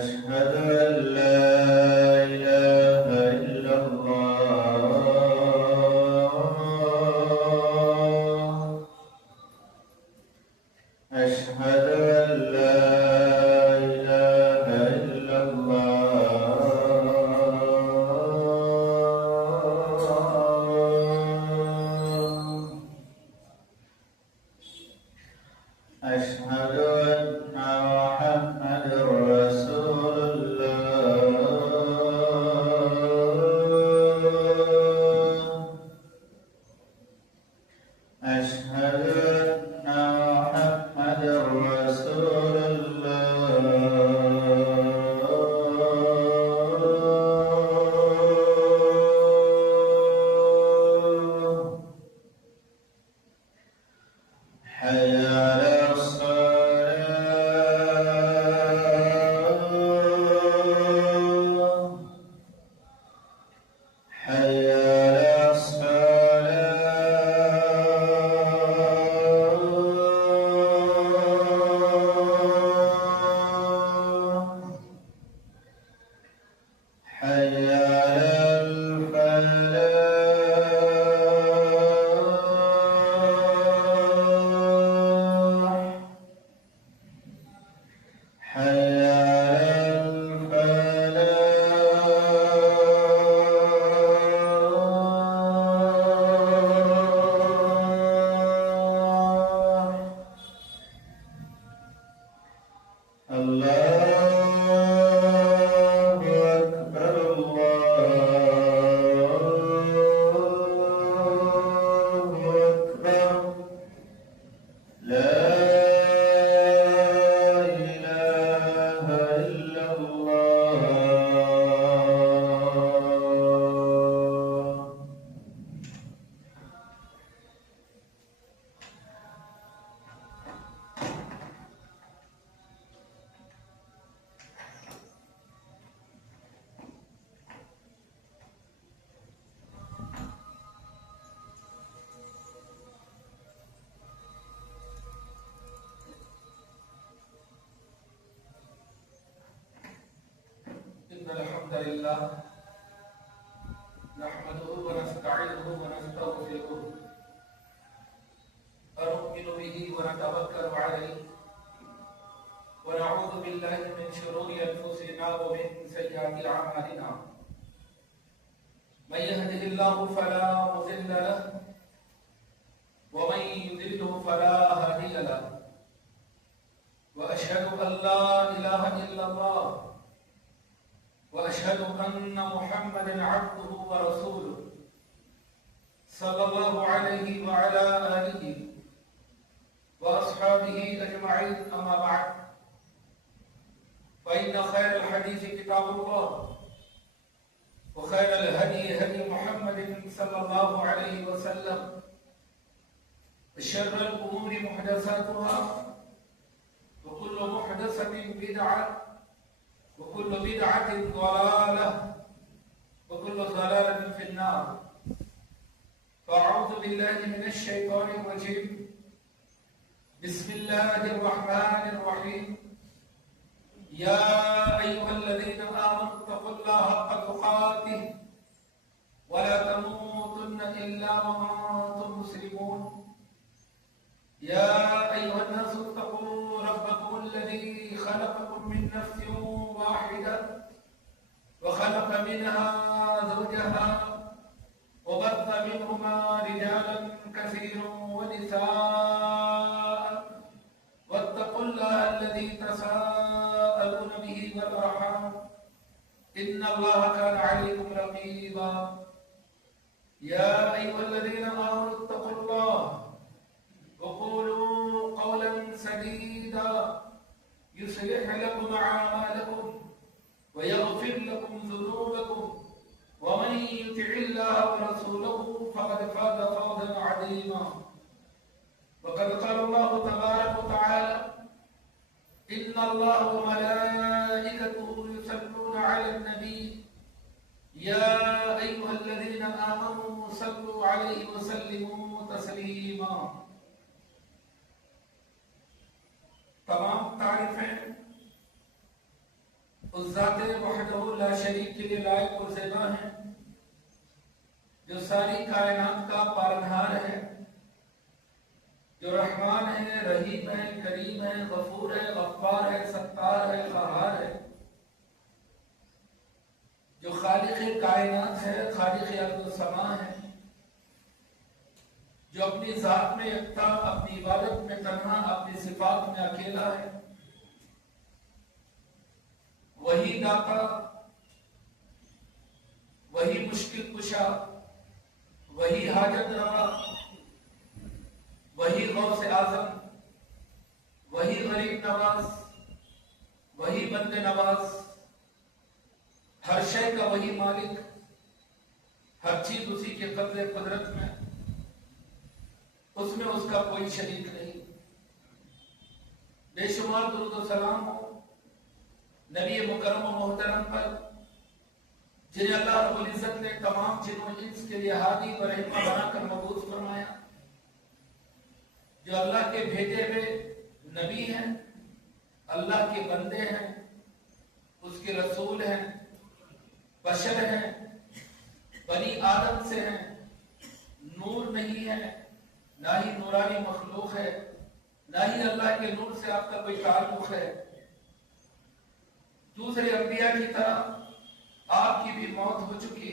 أشهد أن لا إله إلا الله أشهد أن لا إله إلا الله أشهد أن محمد رسول الله أشهد أن محمد رسول الله حي على الصلاة حي على الصلاة حي على الفلاح حي على الفلاح الله أكبر الله أكبر لا إله إلا الله إن الحمد لله نحمده ونستعينه ونستغفره ونؤمن به ونتوكل عليه ونعوذ بالله من شرور أنفسنا ومن سيئات أعمالنا من يهده الله فلا مضل له ومن يضلل فلا هادي له وأشهد أن لا إله إلا الله وأشهد أن محمدًا عبده ورسوله صلى الله عليه وعلى آله وأصحابه أجمعين أما بعد فإن خير الحديث كتاب الله وخير الهدي هدي محمد صلى الله عليه وسلم وشر الأمور محدثاتها وكل محدثة بدعة وكل بدعة ضلالة وكل ضلالة في النار فأعوذ بالله من الشيطان الرجيم بسم الله الرحمن الرحيم يا أيها الذين آمنوا اتقوا الله حق تقاته ولا تموتن إلا وأنتم مسلمون يا أيها الناس اتقوا ربكم الذي خلقكم من نفس واحدة وخلق منها زوجها وبث منهما رجالا كثيرا ونساء واتقوا الله الذي تساءلون به والأرحام إن الله كان عليكم رقيبا يا أيها الذين آمنوا اتقوا الله وقولوا قولا سديدا يصلح لكم أعمالكم ويغفر لكم ذنوبكم ومن يطع الله ورسوله فقد فاز فوزا عظيما وقد قال الله تبارك وتعالى إن الله وملائكته يصلون على النبي يا أيها الذين آمنوا صلوا عليه وسلموا تسليما تمام تعریفیں اس ذات وحدہ لا شریک کے لیے لائق اور زیبا ہیں، جو ساری کائنات کا پالنہار ہے، جو رحمان ہے، رحیم ہے، کریم ہے، غفور ہے، غفار ہے، ستار ہے، قہار ہے، جو خالق کائنات ہے، خالق ارض و سما ہے، جو اپنی ذات میں یکتا، اپنی عبادت میں تنہا، اپنی صفات میں اکیلا ہے، وہی داتا، وہی مشکل کشا، وہی حاجت روا، وہی غوث اعظم، وہی غریب نواز، وہی بند نواز، ہر شے کا وہی مالک، ہر چیز اسی کے قبضے قدرت میں، اس میں اس کا کوئی شریک نہیں۔ بے شمار درود و سلام ہو نبی مکرم و محترم پر، جنہیں اللہ رب العزت نے تمام جن و انس کے لیے ہادی و رہنما بنا کر مبعوث فرمایا، جو اللہ کے بھیجے ہوئے نبی ہیں، اللہ کے بندے ہیں، اس کے رسول ہیں، بشر ہیں، بنی آدم سے ہیں، نور نہیں ہے، نہ ہی نورانی مخلوق ہے، نہ ہی اللہ کے نور سے آپ کا کوئی تعلق ہے۔ دوسرے انبیاء کی طرح آپ کی بھی موت ہو چکی،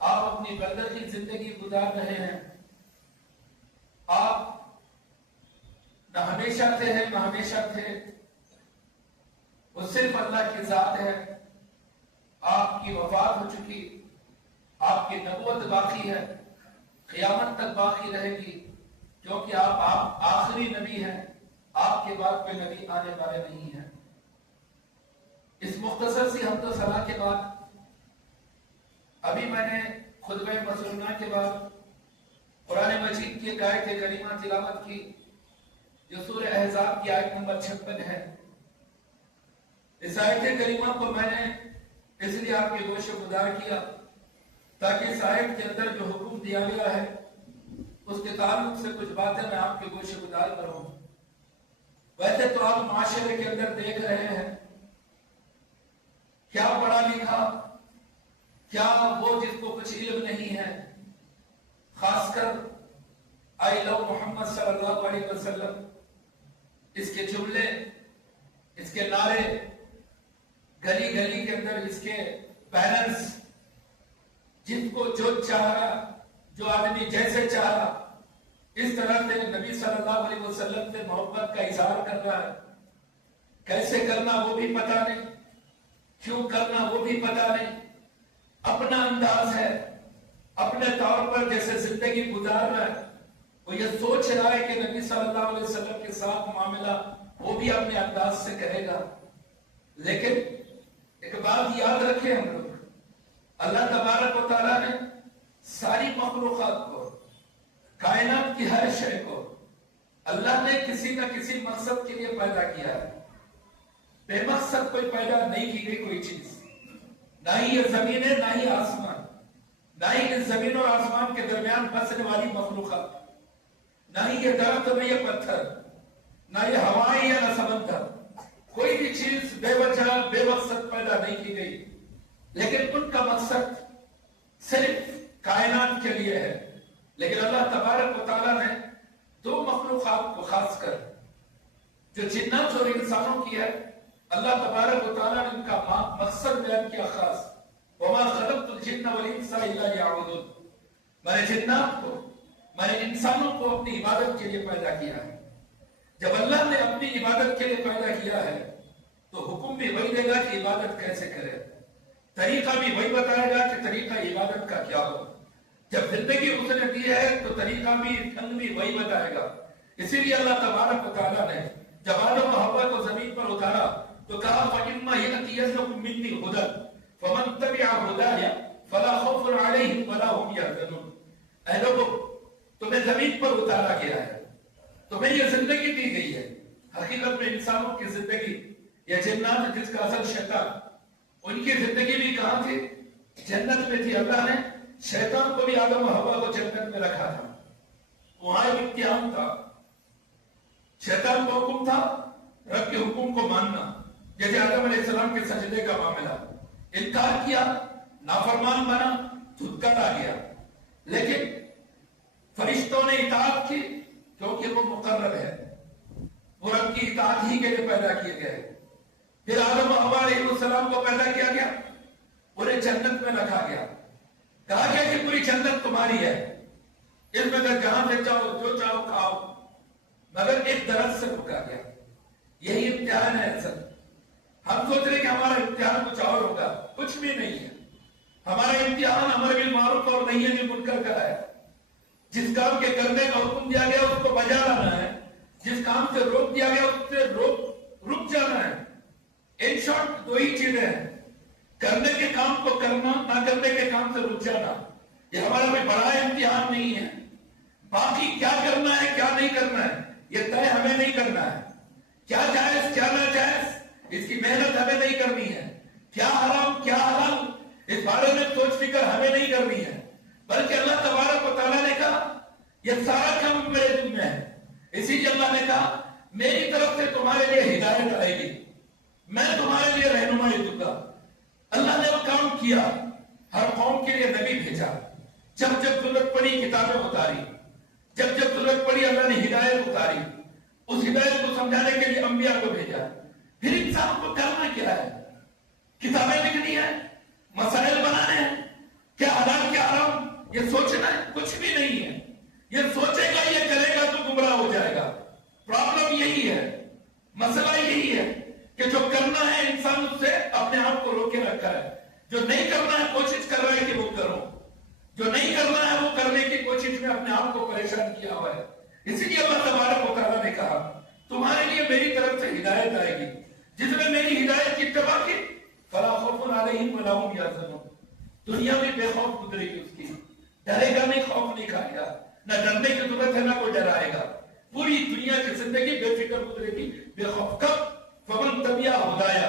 آپ اپنی برزخی زندگی گزار رہے ہیں، آپ نہ ہمیشہ تھے ہیں نہ ہمیشہ تھے، وہ صرف اللہ کی ذات ہے۔ آپ کی وفات ہو چکی، آپ کی نبوت باقی ہے، قیامت تک باقی رہے گی، کیونکہ آپ آخری نبی ہیں، آپ کے بعد کوئی نبی آنے والے نہیں ہیں۔ اس مختصر سی حمد و ثنا کے بعد ابھی میں نے خطبہ مسنونہ کے بعد قرآن مجید کی ایک آیت کریمہ تلاوت کی، جو سورہ احزاب کی آیت نمبر 56 ہے۔ اس آیت کریمہ کو میں نے اس لیے آپ کے گوش گزار کیا تاکہ اس آیت کے اندر جو حکم دیا گیا ہے اس کے تعلق سے کچھ باتیں میں آپ کے گوش گزار کروں۔ ویسے تو آپ معاشرے کے اندر دیکھ رہے ہیں، کیا پڑھا لکھا، کیا وہ جس کو کچھ علم نہیں ہے، خاص کر آئی لو محمد صلی اللہ علیہ وسلم، اس کے جملے، اس کے نعرے، گلی گلی کے اندر اس کے بینرز، جن کو جو چاہا، جو آدمی جیسے چاہا اس طرح سے نبی صلی اللہ علیہ وسلم سے محبت کا اظہار کر رہا ہے۔ کیسے کرنا وہ بھی پتا نہیں، کیوں کرنا وہ بھی پتا نہیں، اپنا انداز ہے، اپنے طور پر جیسے زندگی گزار رہا ہے، وہ یہ سوچ رہا ہے کہ نبی صلی اللہ علیہ وسلم کے ساتھ معاملہ وہ بھی اپنے انداز سے کرے گا۔ لیکن ایک بات یاد رکھیں ہم لوگ، اللہ تبارک و تعالیٰ نے ساری مخلوقات کو، کائنات کی ہر شے کو اللہ نے کسی نہ کسی مقصد کے لیے پیدا کیا ہے۔ بے مقصد کوئی پیدا نہیں کی گئی کوئی چیز، نہ ہی یہ زمین ہے نہ ہی آسمان، نہ ہی اس زمین اور آسمان کے درمیان بسنے والی مخلوقات، نہ ہی یہ درخت نہ یہ پتھر، نہ یہ ہوائیں یا نہ سمندر، کوئی بھی چیز بے وجہ بے مقصد پیدا نہیں کی گئی، لیکن ان کا مقصد صرف کائنات کے لیے ہے۔ لیکن اللہ تبارک و تعالیٰ نے دو مخلوقات کو خاص کر، جو جنات اور انسانوں کی ہے، اللہ تبارک و تعالیٰ نے ان کا مقصد بیان کیا خاص، وَمَا خَلَقْتُ الْجِنَّ وَالْإِنسَ إِلَّا لِيَعْبُدُونِ، میں نے جنات کو، میں نے انسانوں کو اپنی عبادت کے لیے پیدا کیا ہے۔ جب اللہ نے اپنی عبادت کے لیے پیدا کیا ہے تو حکم بھی وہی دے گا کہ عبادت کیسے کرے، طریقہ بھی وہی بتائے گا کہ طریقہ عبادت کا کیا ہو۔ جب زندگی اس نے دی ہے تو طریقہ بھی، ڈھنگ بھی وہی بتائے گا۔ اسی لیے اللہ تبارک و تعالیٰ نے جب آدم و حوا کو زمین پر اتارا تو کہا فَإِمَّا يَأْتِيَنَّكُم مِّنِّي هُدًى فَمَن تَبِعَ هُدَايَ فَلَا خَوْفٌ عَلَيْهِمْ وَلَا هُمْ يَحْزَنُونَ۔ اے لوگو، تمہیں زمین پر اتارا گیا ہے، تمہیں یہ زندگی دی گئی ہے۔ حقیقت میں انسانوں کی زندگی، یا جنات جس کا اصل شیطان، ان کی زندگی بھی کہاں تھی؟ جنت میں تھی۔ اللہ نے شیطان کو بھی آدم و حوا کو جنت میں رکھا تھا، وہاں ایک امتحان تھا۔ شیطان کو حکم تھا رب کے حکم کو ماننا، جیسے آدم علیہ السلام کے سجدے کا معاملہ، انکار کیا، نافرمان بنا، دھتکار آ گیا، لیکن فرشتوں نے اطاعت کی کیونکہ وہ مقرر ہے، وہ رب کی اطاعت ہی کے لیے پیدا کیے گئے۔ پھر آدم و حوا علیہ السلام کو پیدا کیا گیا، انہیں جنت میں رکھا گیا، کہا گیا کہ پوری جنت تمہاری ہے، اس میں جہاں سے چاہو جو چاہو کھاؤ، مگر ایک درخت سے روکا گیا۔ یہی امتحان ہے اصل۔ ہم سوچ رہے کہ ہمارا امتحان کچھ اور ہوگا، کچھ بھی نہیں ہے۔ ہمارا امتحان امر بالمعروف اور نہی عن المنکر کا ہے۔ جس کام کے کرنے کا حکم دیا گیا اس کو بجا لانا ہے، جس کام سے روک دیا گیا اس سے رک جانا ہے۔ ان شارٹ دو ہی چیزیں ہیں، کرنے کے کام کو کرنا، نہ کرنے کے کام سے رک جانا۔ یہ ہمارا کوئی بڑا امتحان نہیں ہے۔ باقی کیا کرنا ہے کیا نہیں کرنا ہے یہ طے ہمیں نہیں کرنا ہے۔ کیا جائز کیا ناجائز اس کی محنت ہمیں نہیں کرنی ہے۔ کیا حرام کیا حلال اس بارے میں سوچ فکر ہمیں نہیں کرنی ہے، بلکہ اللہ تبارک و تعالیٰ نے کہا یہ سارا کام میرے ذمہ ہے۔ اسی لیے اللہ نے کہا میری طرف سے تمہارے لیے ہدایت آئے گی، میں تمہارے لیے رہنمائی دوں گا۔ اللہ نے وہ کام کیا، ہر قوم کے لیے نبی بھیجا، جب جب ضرورت پڑی کتابیں اتاری، جب جب ضرورت پڑی اللہ نے ہدایت اتاری، اس ہدایت کو سمجھانے کے لیے انبیاء کو بھیجا۔ پھر انسان کو کرنا کیا ہے؟ کتابیں لکھنی ہے، مسائل بنانے ہیں، کیا حلال کیا حرام یہ سوچنا ہے؟ کچھ بھی نہیں ہے۔ یہ سوچے گا یہ کرے گا تو گمراہ ہو جائے گا۔ پرابلم یہی ہے، مسئلہ یہی ہے کہ جو کرنا ہے انسان اس سے اپنے آپ کو روکے رکھا ہے، جو نہیں کرنا ہے کوشش کر رہا ہے کہ وہ کرو، جو نہیں کرنا ہے وہ کرنے کی کوشش میں اپنے آپ کو پریشان کیا ہوا ہے۔ اسی لیے اللہ تبارک و تعالیٰ نے کہا تمہارے لیے میری طرف سے ہدایت آئے گی، جس نے میری ہدایت کی اتباع کی فلا خوف علیہم ولا هم یحزنون، دنیا میں بے خوف گزرے گی، اس کی ڈرے گا نہیں، خوف نہیں کھائے گا، نہ ڈرنے کی ضرورت ہے نہ کوئی ڈرائے گا۔ پوری دنیا کی زندگی بے فکر گزرے گی، بے خوف۔ کب؟ فمن تبع ہدایا،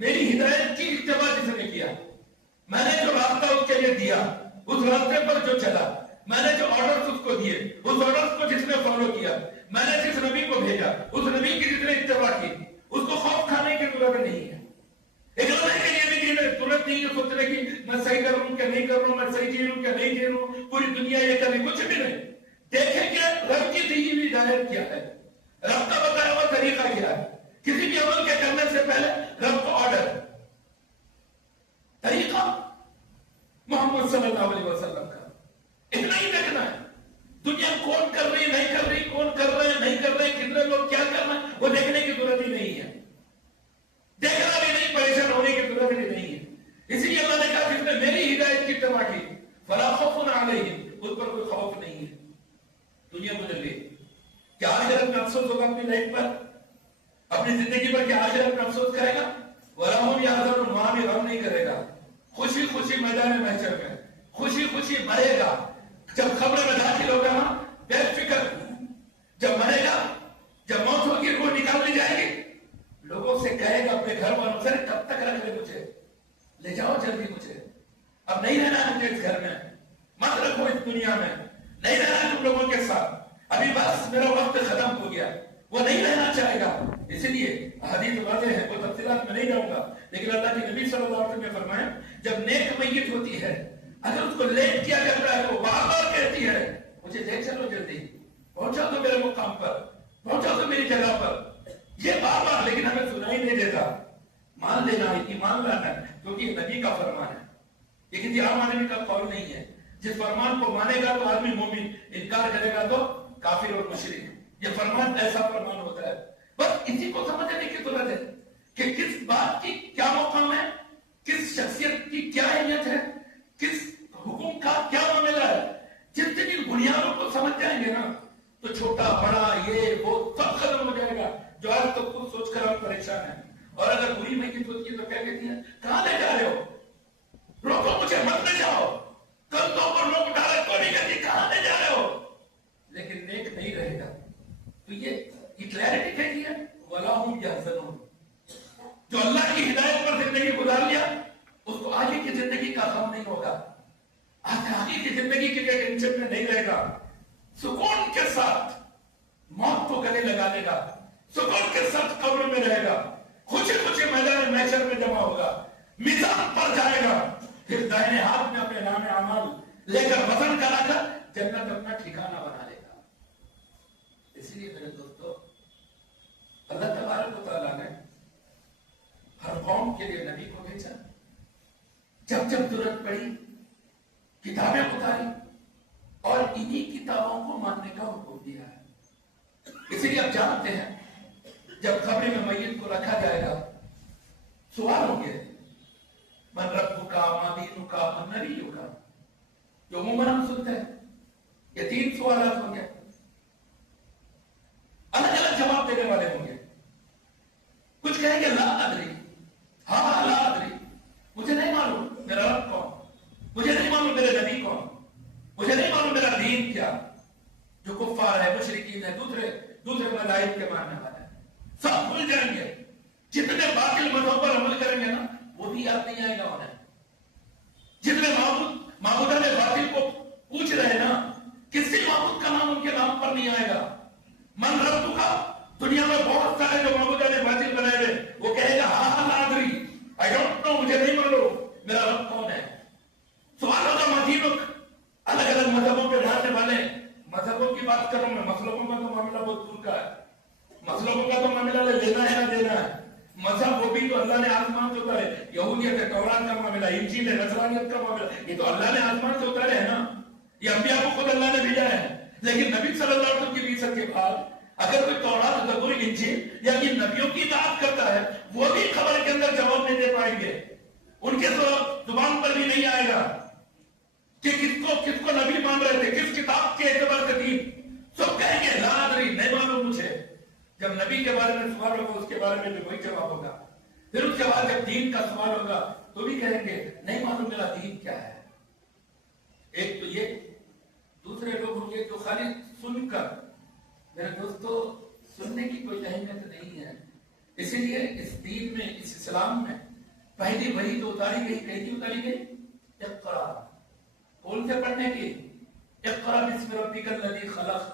میری ہدایت کی اتباع جس نے کیا، میں نے جو راستہ اس کے لیے دیا، اس راستے پر جو چلا، میں نے جو آرڈرز اس کو دیے، اس آرڈرز کو جس نے فالو کیا، میں نے جس نبی کو بھیجا، اس نبی کی جس نے اتباع کی، اس کو خوف کھانے کی ضرورت نہیں ہے۔ اگرانے کے لیے بھی ضرورت نہیں ہے سوچنے کی میں صحیح کر رہا ہوں کہ نہیں کر رہا ہوں، میں صحیح جی رہا ہوں کہ نہیں جی رہا ہوں، پوری دنیا یہ کر رہی، کچھ بھی نہیں۔ دیکھیں کہ رب کی دی ہوئی ہدایت کیا ہے، رب کا بتایا ہوا طریقہ کیا ہے۔ کسی بھی عمل کے کرنے سے پہلے رب کا آرڈر، طریقہ محمد صلی اللہ علیہ وسلم کا، اتنا ہی دیکھنا ہے۔ دنیا کون کر رہی نہیں کر رہی، کون کر رہے نہیں کر رہے، کتنے لوگ کیا کر رہے ہیں، وہ دیکھنے کی ضرورت ہی نہیں ہے، دیکھنا بھی نہیں، پریشان ہونے کی ضرورت ہی نہیں ہے۔ اسی لیے اللہ نے کہا جس نے میری ہدایت کی اتباع کی فلا خوف علیہم، اس پر کوئی خوف نہیں ہے۔ دنیا گزر گئی، کیا آخرت میں افسوس ہوگا اپنی لائف پر، اپنی زندگی پر؟ کیا آخرت میں افسوس کرے گا؟ ولا هم یحزنون، وہاں بھی غم نہیں کرے گا، خوشی خوشی میدان محشر میں خوشی خوشی مرے گا۔ جب قبر میں داخل ہوگا نا بے فکر، جب مرے گا، جب موت ہوگی، روح نکال لی جائے گی، لوگوں سے کہے گا اپنے گھر والوں سے کب تک رکھ لے مجھے، لے جاؤ جلدی مجھے، اب نہیں رہنا ہے مجھے اس گھر میں، مت رکھو اس دنیا میں، نہیں رہنا تم لوگوں کے ساتھ، ابھی بس میرا وقت ختم ہو گیا۔ وہ نہیں رہنا چاہے گا۔ اسی لیے حدیث واضح ہے، وہ تفصیلات میں نہیں جاؤں گا، لیکن اللہ کے نبی صلی اللہ علیہ وسلم نے فرمایا جب نیک میت ہوتی ہے اگر اس کو لیٹ کیا جاتا ہے تو بار بار کہتی ہے مجھے لے چلو جلدی، پہنچا تو میرے مقام پر، پہنچا تو میری جگہ پر، یہ بار بار، لیکن ہمیں سنائی نہیں دیتا۔ مان لینا ہے، ایمان لانا ہے، کیونکہ یہ نبی کا فرمان ہے، یہ کسی عام آدمی کا قول نہیں ہے۔ جس فرمان کو مانے گا تو آدمی مومن، انکار کرے گا تو کافر اور مشرک۔ یہ فرمان ایسا فرمان ہوتا ہے، بس اسی کو سمجھنے کی ضرورت ہے کہ کس بات کی کیا مقام ہے، کس شخصیت کی کیا اہمیت ہے، کس حکم کا کیا معاملہ ہے۔ جس دن ان بنیادوں کو سمجھ جائیں گے نا تو چھوٹا بڑا یہ وہ سب ختم ہو جائے گا جو آج تک خود سوچ کر آپ پریشان ہیں۔ اور اگر بری میت ہوتی ہے تو کیا کہتی ہیں کہاں لے جا رہے ہو، روکو مجھے، مت لے جاؤ، کل تو پر لوگ ڈالت کو نہیں کہتی کہاں لے جا رہے ہو، لیکن نیک نہیں رہے گا۔ تو یہ کلیئرٹی کہتی ہے ولا هم یحزنون، جو اللہ کی ہدایت پر زندگی گزار لیا اس کو آگے کی زندگی کا غم نہیں ہوگا، آگے کی زندگی کے لیے ٹینشن میں نہیں رہے گا، سکون کے ساتھ موت کو گلے لگا لے گا، سکون کے ساتھ قبر میں رہے گا، خوشی خوشی میدان دائنے ہاتھ میں اپنے نام اعمال لے کر وزن کرا کر جنت اپنا ٹھکانہ بنا لے گا. اس لیے میرے دوستو اللہ تبارک و تعالیٰ نے ہر قوم کے لیے نبی کو بھیجا. جب جب ضرورت پڑی کتابیں اتاری اور انہی کتابوں کو ماننے کا حکم دیا ہے. اسی لیے آپ جانتے ہیں جب قبر میں میت کو رکھا جائے گا سوال ہوں گے من ربک ما دینک من نبیک, جو عموماً ہم سنتے ہیں. یہ 3 سوالات ہوں گے, الگ الگ جواب دینے والے ہوں گے. کچھ کہیں گے لا ادری, ہاں لا ادری, مجھے نہیں معلوم میرا رب کون, مجھے نہیں معلوم میرے نبی کون, مجھے نہیں معلوم میرا دین کیا. جو کفار ہے, مشرکین ہے, دوسرے مذاہب کے ماننے والے ہیں, سب بھول جائیں گے. جتنے باطل مذہب پر عمل کریں گے نا وہ بھی یاد نہیں آئے گا انہیں. جتنے معبودان باطل کو پوچھ رہے نا کسی معبود کا نام ان کے نام پر نہیں آئے گا. من رب کا دنیا میں بہت سارے جو معبودان باطل بنائے ہوئے وہ کہے گا ہاں لا ادری, آئی ڈونٹ نو, مجھے نہیں معلوم میرا رب کون ہے. سوال ہوگا مدینک, الگ الگ مذہبوں پہ ماننے والے. مذہبوں کی بات کر رہا ہوں میں, مسلکوں کا تو معاملہ بہت دور کا ہے. مسلکوں کا تو معاملہ لینا ہے نہ دینا ہے. مذہب وہ بھی تو اللہ نے آسمان سے اتارے. یہودیت ہے, تورات کا معاملہ, انجیل ہے, نصرانیت کا معاملہ, یہ تو اللہ نے آسمان سے اتارے ہیں نا. یہ انبیاء کو خود اللہ نے بھیجا ہے. لیکن نبی صلی اللہ علیہ وسلم کی بعثت کے بعد اگر کوئی تورات, زبور, انجیل یا ان نبیوں کی اطاعت کرتا ہے وہ بھی خبر کے اندر جواب نہیں دے پائیں گے. ان کے زبان پر بھی نہیں آئے گا کہ کس کو نبی مان رہے تھے, کس کتاب کے اعتبار سے دین. سب کہیں گے لا ادری, نہیں معلوم مجھے. جب نبی کے بارے میں سوال ہوگا اس کے بارے میں بھی وہی جواب ہوگا. پھر اس کے بعد جب دین کا سوال ہوگا تو بھی کہیں گے نہیں معلوم میرا دین کیا ہے. ایک تو یہ, دوسرے لوگ ہوں گے جو خالی سن کر, میرے دوستو سننے کی کوئی اہمیت نہیں ہے. اسی لیے اس دین میں, اس اسلام میں پہلی وحی تو اتاری گئی, کہیں اتاری گئی اقرا, کون سے پڑھنے کی, اقرا بسم ربک الذی خلق,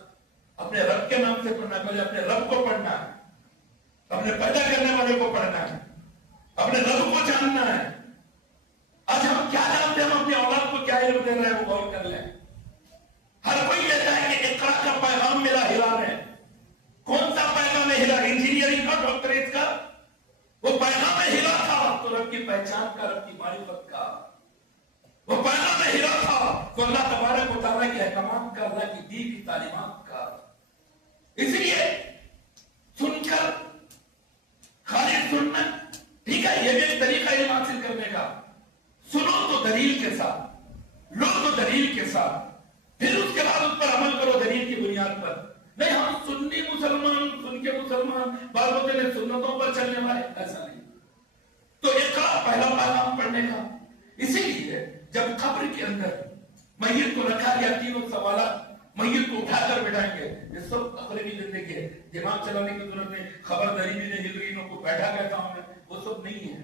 اپنے رب کے نام سے پڑھنا. پہلے اپنے رب کو پڑھنا ہے, اپنے پیدا کرنے والے کو پڑھنا ہے, اپنے رب کو جاننا ہے. آج ہم کیا جانتے ہیں, ہم اپنی اولاد کو کیا علم دے رہے ہیں وہ غور کر لیں. ہر کوئی کہتا ہے کہ اقرا کا پیغام ملا ہلا میں. کون سا پیغام ہے ہلا, انجینئرنگ کا, ڈاکٹریٹ کا, وہ پیغام ہلا تھا تو رب کی پہچان کا, رب کی معرفت کا. وہ پیغام ہلا تھا تو اللہ تبارک و تعالیٰ کے احکامات کا, اللہ کی دی کی تعلیمات کا. اس لیے سن کر خالی سننا ٹھیک ہے, یہ بھی ایک طریقہ علم حاصل کرنے کا. سنو تو دلیل کے ساتھ, لو تو دلیل کے ساتھ, پھر اس کے بعد اس پر عمل کرو دلیل کی بنیاد پر. نہیں ہم سنی مسلمان, سن کے مسلمان, بعض ہوتے ہیں سنتوں پر چلنے والے, ایسا نہیں. تو اقرا پہلا پیغام پڑھنے کا. اسی لیے جب قبر کے اندر میت کو رکھا گیا, 3 سوالات, میت کو اٹھا کر بٹھائیں گے. یہ سب اخروی زندگی ہے, دماغ چلانے کی ضرورت نہیں, خبرداری بھی نہیں, ہلرینوں کو بیٹھا گیا تھا ہمیں, وہ سب نہیں ہے.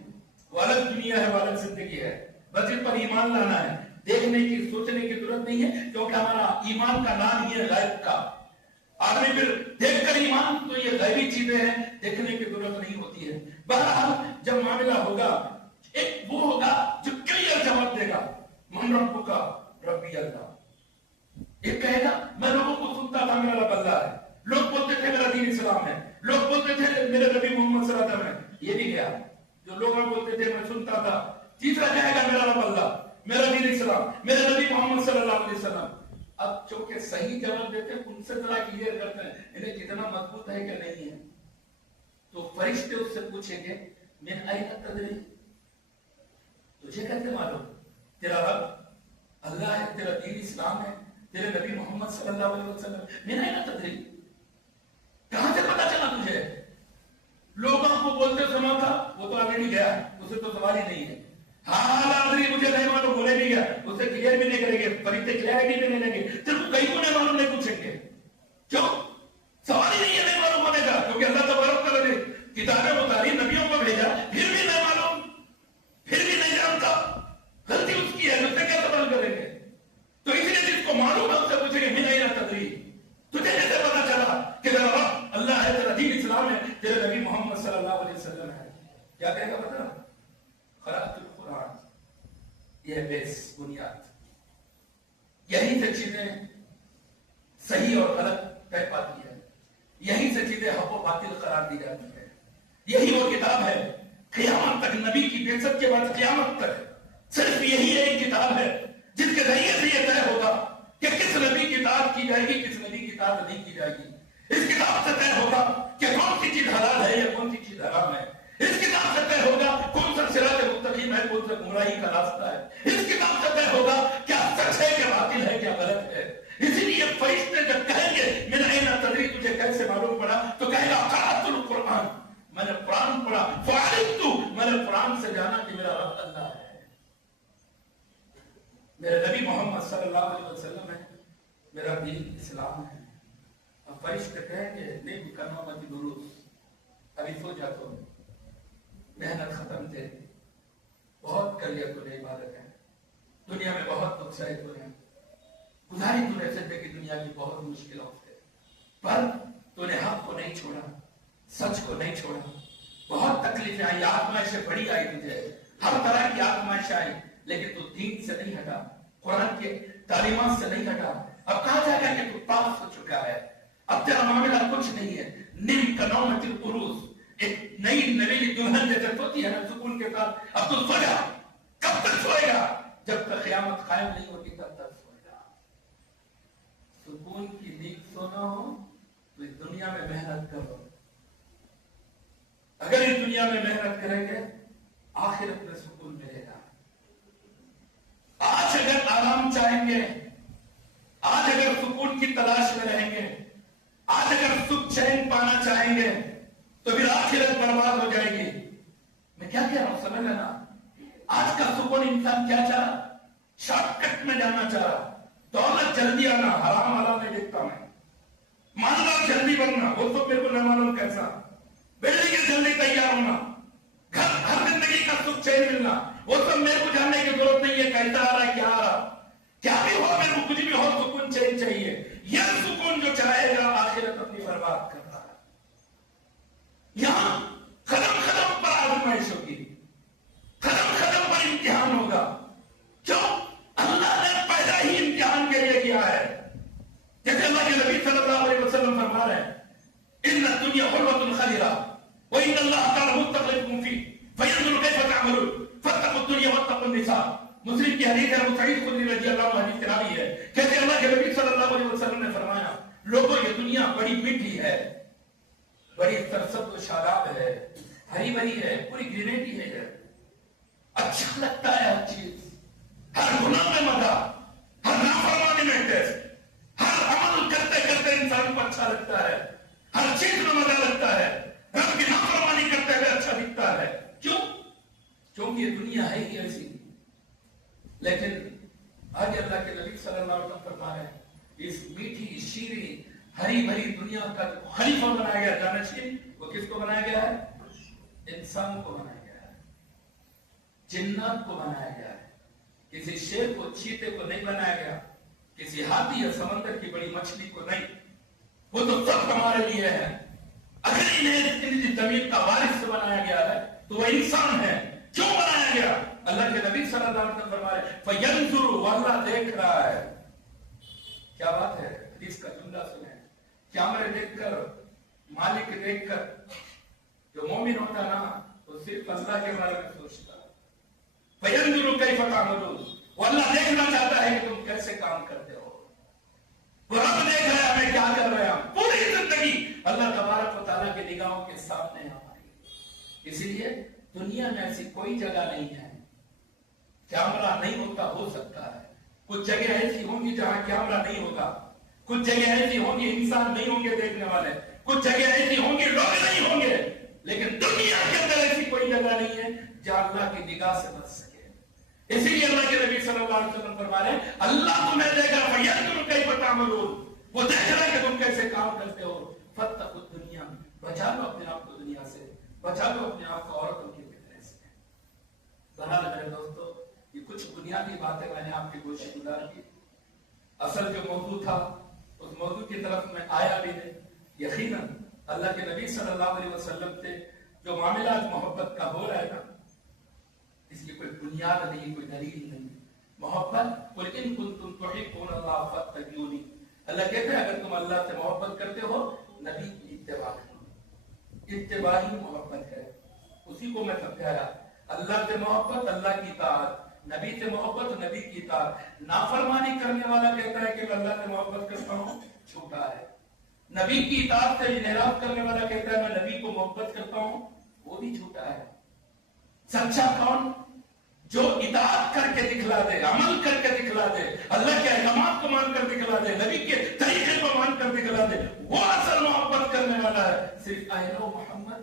وہ الگ دنیا ہے, وہ الگ زندگی ہے. بس ان پر ایمان لانا ہے, دیکھنے کی, سوچنے کی ضرورت نہیں ہے, کیونکہ ہمارا ایمان کا نام ہی ہے غیب کا. آدمی پھر دیکھ کر ایمان, تو یہ غیبی چیزیں ہیں, دیکھنے کی ضرورت نہیں ہوتی ہے. بہرحال جب معاملہ ہوگا, ایک وہ ہوگا جو کلیئر جواب دے گا, من رب کا ربی اللہ. ایک کہے گا میں لوگوں کو سنتا تھا میرا رب اللہ ہے, لوگ بولتے تھے میرا دین اسلام ہے, لوگ بولتے تھے میرے نبی محمد صلی اللہ علیہ وسلم ہے. یہ بھی گیا جو لوگ بولتے تھے میں سنتا تھا. تیسرا کہے گا میرا رب اللہ, میرا دین اسلام, میرے نبی محمد صلی اللہ علیہ وسلم. اب چونکہ صحیح جواب دیتے ہیں ان سے ذرا کلیئر کرتے ہیں انہیں کتنا مضبوط ہے کہ نہیں ہے. تو فرشتے اس سے پوچھیں گے من این تدری, تجھے کیسے معلوم تیرا رب اللہ ہے, تیرا دین اسلام ہے, تیرے نبی محمد صلی اللہ علیہ وسلم, من این تدری, کہاں سے پتا چلا تجھے؟ لوگوں کو بولتے سنا تھا, وہ تو آگے نہیں گیا, اسے تو سوال ہی نہیں ہے. ہاں لا مجھے نہیں معلوم, بولے نہیں گیا, اسے کلیئر بھی نہیں کریں گے, فرشتے کلیئر بھی نہیں لیں گے, صرف کہیں کو نہیں معلوم نہیں پوچھیں گے. کیوں؟ سوال ہی نہیں ہے نہیں معلوم ہونے کا, کیونکہ اللہ تبارک تعالیٰ نے کتابیں اتاری, نبیوں کو بھیجا, پھر بھی نہیں معلوم, پھر بھی نہیں جانتا, غلطی اس کی ہے, اس سے کیا سوال کریں گے؟ تو اس لیے جس کو معلوم ہے اس سے پوچھیں گے من این تدری, تجھے کیسے پتا چلا کہ تیرا رب اللہ ہے, تیرا دین اسلام ہے, تیرے نبی محمد صلی اللہ علیہ وسلم ہے؟ کیا کہے گا پتا؟ قرأت القرآن, یہ بیس بنیاد. یہی سے چیزیں صحیح اور غلط طے پاتی ہے. یہی سے چیزیں حق و باطل قرار دی جاتی ہے. یہی وہ کتاب ہے قیامت تک، نبی کی بعثت کے بعد قیامت تک صرف یہی ایک کتاب ہے جس کے ذریعے سے یہ طے ہوگا کہ کس نبی کی اطاعت کی جائے گی، کس نبی کی اطاعت نہیں کی جائے گی. اس کتاب سے طے ہوگا کہ کون سی چیز حلال ہے یا کون سی چیز حرام ہے. اس کتاب سے طے ہوگا کون سا صراط مستقیم ہے، کون سا گمراہی کا راستہ ہے. اس کتاب سے طے ہوگا کیا سچ ہے، کیا باطل ہے، کیا غلط ہے. اسی لیے فرشتے جب کہیں گے من این تدری، تجھے کیسے معلوم پڑا، تو کہے گا قرأت القرآن، میں نے قرآن پڑھا. فعلمت، میں نے قرآن سے جانا کہ میرا رب اللہ ہے، میرے نبی محمد صلی اللہ علیہ وسلم ہے، میرا دین اسلام ہے. اب فرشتے کہیں گے نہیں کرنا مت دروس، ابھی سو جا، تو محنت ختم تھے، بہت کر لیا تو نے عبادت ہے، دنیا میں بہت دکھ سہے تو نے، گزاری تو نے زندگی دنیا کی بہت مشکلوں سے، پر تو نے حق کو نہیں چھوڑا، سچ کو نہیں چھوڑا. بہت تکلیفیں آئی، آزمائشیں بڑی آئی تجھے، ہر طرح کی آزمائشیں آئی، لیکن تو دین سے نہیں ہٹا، قرآن کے تعلیمات سے نہیں ہٹا. اب کہا جائے گا کہ تو پاس ہو چکا ہے، اب تیرا معاملہ کچھ نہیں ہے. نم کنومت العروس، ایک نئی نویلی دلہن جیسے ہوتی ہے نا سکون کے ساتھ. اب تو سو جا. کب تک سوئے گا؟ جب تک قیامت قائم نہیں ہوگی تب تک سوئے گا. سکون کی نیند سونا ہو تو اس دنیا میں محنت کرو. اگر اس دنیا میں محنت کریں گے آخرت میں سکون ملے گا. آج اگر آرام چاہیں گے، آج اگر سکون کی تلاش میں رہیں گے، آج اگر سکھ چین پانا چاہیں گے تو پھر آخرت برباد ہو جائے گی. میں کیا کہہ رہا ہوں سمجھ لینا. آج کا سکون انسان کیا چاہ، شارٹ کٹ میں جانا چاہ رہا، دولت جلدی آنا، حرام حرام میں دیکھتا میں، مالدار جلدی بننا، وہ تو میرے کو نہ معلوم کیسا، بلڈنگ جلدی تیار ہونا، گھر ہر زندگی کا سکھ چین ملنا، وہ سب میرے کو جاننے کی ضرورت نہیں ہے کیسا آ رہا ہے، کیا آ رہا، کیا بھی ہو، میرے کو کچھ بھی ہو، سکون چین چاہیے. یہ سکون جو چاہے گا آخرت اپنی برباد کرتا ہے. یہاں قدم قدم پر آزمائش ہوگی، قدم قدم پر امتحان ہوگا. کیوں؟ اللہ نے پیدا ہی امتحان کے لیے کیا ہے. جیسے اللہ کے نبی صلی اللہ علیہ وسلم فرما رہے ہیں ان الدنیا حلوۃ خضرا وان اللہ تعالی مستخلفکم فیہ فینظر کیف تعملون فاتقوا الدنیا واتقوا النساء. مسلم کی حدیث ہے، ابو سعید خدری رضی اللہ عنہ حدیث راوی ہے، کہتے اللہ کے نبی صلی اللہ علیہ وسلم نے فرمایا لوگوں یہ دنیا بڑی میٹھی ہے، بڑی سرسبز و شاداب ہے، ہری بھری ہے، پوری گرینیٹی ہے، اچھا لگتا ہے ہر چیز، ہر گناہ میں مزہ، ہر نافرمانی میں ٹیسٹ، ہر عمل کرتے کرتے انسان کو اچھا لگتا ہے، ہر چیز میں مزہ لگتا ہے، رب کی نافرمانی کرتے ہوئے اچھا دکھتا ہے. کیوں؟ کیونکہ یہ دنیا ہے ہی ایسی. لیکن آگے اللہ کے نبی صلی اللہ علیہ وسلم فرما رہے ہیں اس میٹھی شیریں ہری بھری دنیا کا جو خلیفہ بنایا گیا جانشین، وہ کس کو بنایا گیا ہے؟ انسان کو بنایا گیا ہے، جنات کو بنایا گیا ہے. کسی شیر کو، چیتے کو نہیں بنایا گیا، کسی ہاتھی یا سمندر کی بڑی مچھلی کو نہیں. وہ تو سب ہمارے لیے ہے. اگر انہیں زمین کا وارث سے بنایا گیا ہے تو وہ انسان ہے. کیوں بنایا گیا؟ اللہ کے نبی صلی اللہ علیہ وسلم فرما رہے فَيَنْظُرُ، واللہ دیکھ رہا ہے. کیا بات ہے، حدیث کا جملہ سنیں. کیمرے دیکھ کر، مالک دیکھ کر، جو مومن ہوتا نا وہ صرف اللہ کے بارے میں سوچتا ہے. فَيَنْظُرُ كَيْفَ تَعْمَلُونَ، وہ اللہ دیکھنا چاہتا ہے کہ تم کیسے کام کرتے ہو. وہ رب دیکھ رہا ہے ہمیں کیا کر رہے ہیں. پوری زندگی اللہ تبارک و تعالیٰ کی نگاہوں کے سامنے ہماری. اسی لیے دنیا میں ایسی کوئی جگہ نہیں ہے کیمرہ نہیں ہوتا. ہو سکتا ہے کچھ جگہ ایسی ہوں گی جہاں کیمرہ نہیں ہوگا، کچھ جگہ ایسی ہوں گی انسان نہیں ہوں گے دیکھنے والے، کچھ جگہ ایسی ہوں گی لوگ نہیں ہوں گے، لیکن دنیا کے اندر ایسی کوئی جگہ نہیں ہے جہاں اللہ کی نگاہ سے بچ سکے. اسی لیے اللہ کے نبی صلی اللہ علیہ وسلم فرما رہے ہیں اللہ تمہیں دیکھ رہا فَيَنْظُرُ كَيْفَ تَعْمَلُونَ، وہ دیکھ رہا ہے کہ تم کیسے کام کرتے ہو. فَاتَّقُوا الدُّنْيَا، بچا لو اپنے آپ کو دنیا سے، بچا لو اپنے آپ کو عورتوں کے فتنے سے. بہرحال میرے دوستو، یہ کچھ بنیادی باتیں میں نے آپ کی گوشت گزار کی. اصل جو موضوع تھا اس موضوع کی طرف میں آیا بھی نہیں. یقیناً اللہ کے نبی صلی اللہ علیہ وسلم سے جو معاملات محبت کا ہو رہا ہے نا، اس کی کوئی بنیاد نہیں، کوئی دلیل نہیں. محبت قل ان کنتم تحبون اللہ فاتبعونی. اللہ کہتا ہے اگر تم اللہ سے محبت کرتے ہو نبی کی اتباع کرو. اتباع ہی محبت ہے. اسی کو میں سمجھایا. اللہ سے محبت اللہ کی اطاعت، نبی سے محبت نبی کی اطاعت. نافرمانی کرنے والا کہتا ہے کہ میں اللہ سے محبت کرتا ہوں، جھوٹا ہے. نبی کی اطاعت سے انحراف کرنے والا کہتا ہے میں نبی کو محبت کرتا ہوں، وہ بھی جھوٹا ہے. سچا کون؟ جو اطاعت کر کے دکھلا دے، عمل کر کے دکھلا دے، اللہ کے احکامات کو مان کر دکھلا دے، نبی کے طریقے کو مان کر دکھلا دے، وہ اصل محبت کرنے والا ہے. صرف آئینہ محمد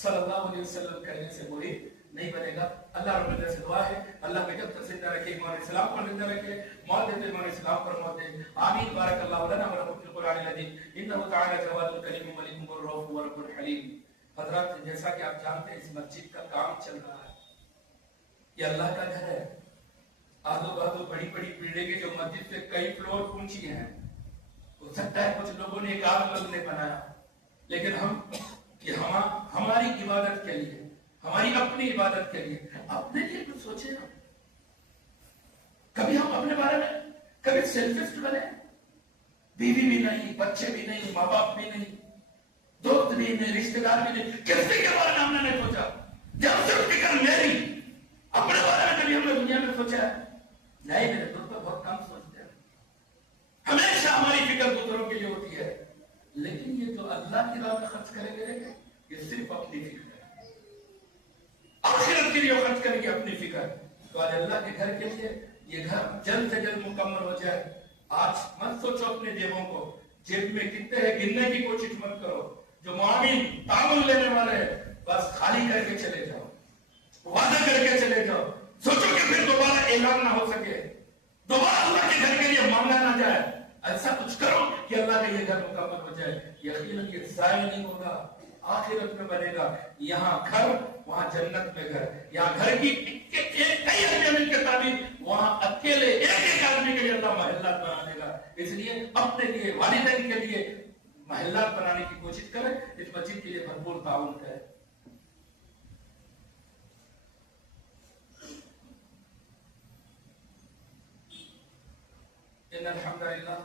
صلی اللہ علیہ وسلم کہنے سے مرید نہیں بنے گا. اللہ رب العزت سے دعا ہے اللہ میں جب تک زندہ رکھے ایمان اسلام پر زندہ رکھے، موت دیتے ایمان اسلام پر موت دے. آمین. بارک اللہ لنا ولکم فی القرآن العظیم انہ تعالی جواد الکریم ملک الرؤوف ورب الحلیم. حضرات جیسا کہ آپ جانتے ہیں اس مسجد کا کام چل رہا ہے. یہ اللہ کا گھر ہے. آدھو بادو بڑی بڑی بلڈنگیں جو مسجد سے کئی فلور اونچی ہیں، ہو سکتا ہے کچھ لوگوں نے ایک آدھ لوگ نے بنایا، لیکن ہم کہ ہماری عبادت کے لیے، ہماری اپنی عبادت کے لیے اپنے لیے کچھ سوچے نا. کبھی ہم اپنے بارے میں کبھی سیلفسٹ بنے. بیوی بھی نہیں، بچے بھی نہیں، ماں باپ بھی نہیں، دوست بھی نہیں، رشتے دار بھی نہیں، کسی کے بارے میں ہم نے نہیں سوچا. جب صرف فکر میری، اپنے بارے میں کبھی ہم نے دنیا میں سوچا ہے نہیں. میرے دوست بہت کم سوچتے ہیں. ہمیشہ ہماری فکر دوسروں کے لیے ہوتی ہے. لیکن یہ جو اللہ کی راہ میں خرچ کریں گے یہ صرف اپنی فکر ہے. آخرت کے لیے خرچ کریں گے اپنی فکر. تو آج اللہ کے گھر کے لیے یہ گھر جلد سے جلد مکمل ہو جائے. آج مت سوچو اپنے جیبوں کو، جیب میں کتنے ہیں گننے کی کوشش مت کرو. جو معاون تعاون لینے والے ہیں بس خالی کر کے چلے جاؤ، وعدہ کر کے چلے جاؤ. سوچو کہ پھر دوبارہ اعلان نہ ہو سکے، دوبارہ اللہ کے گھر کے لیے مانگا نہ جائے. ایسا کچھ کرو کہ اللہ کا یہ گھر مکمل ہو جائے. یقیناً یہ ضائع نہیں ہوگا، آخرت میں بنے گا. یہاں گھر وہاں جنت میں گھر. یہاں گھر کی کئی آدمی کے تعبیر، وہاں اکیلے ایک آدمی کے لیے اللہ محلات بنا دے گا. اس لیے اپنے لیے، والدین کے لیے محلات بنانے کی کوشش کریں. اس مسجد کے لیے بھرپور تعاون کریں. ان الحمد لله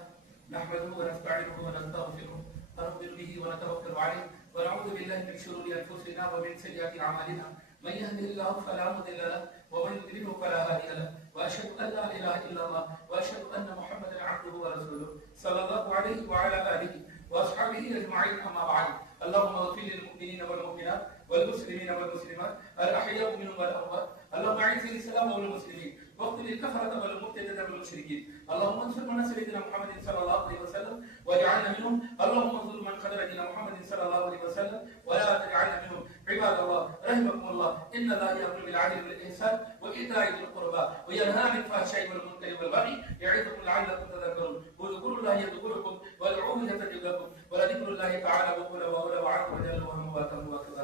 نحمده ونستعينه ونستغفره ونؤمن به ونتوكل عليه ونعوذ بالله من شرور انفسنا ومن سيئات اعمالنا. من يهده الله فلا مضل له ومن يضلل فلا هادي له. واشهد ان لا اله الا الله واشهد ان محمدا عبده ورسوله صلى الله عليه وعلى اله واصحابه اجمعين. اما بعد. اللهم اغفر للمؤمنين والمؤمنات والمسلمين والمسلمات الاحياء منهم والاموات. اللهم اعز الاسلام والمسلمين واقتل الكفرة والمبتدعة والمشركين. اللهم انصر من سيدنا محمد صلى الله عليه وسلم واجعلنا منهم. اللهم انصر من خذل دين محمد صلى الله عليه وسلم ولا تجعلنا منهم. عباد الله رحمكم الله، ان الله يامر بالعدل والاحسان وايتاء ذي القربى وينهى عن الفحشاء والمنكر والبغي يعظكم لعلكم تذكرون. واذكروا الله يذكركم وادعوه يستجب لكم ولذكر الله تعالى بقول وأولى وعنه وجل وهم واتم وكذا.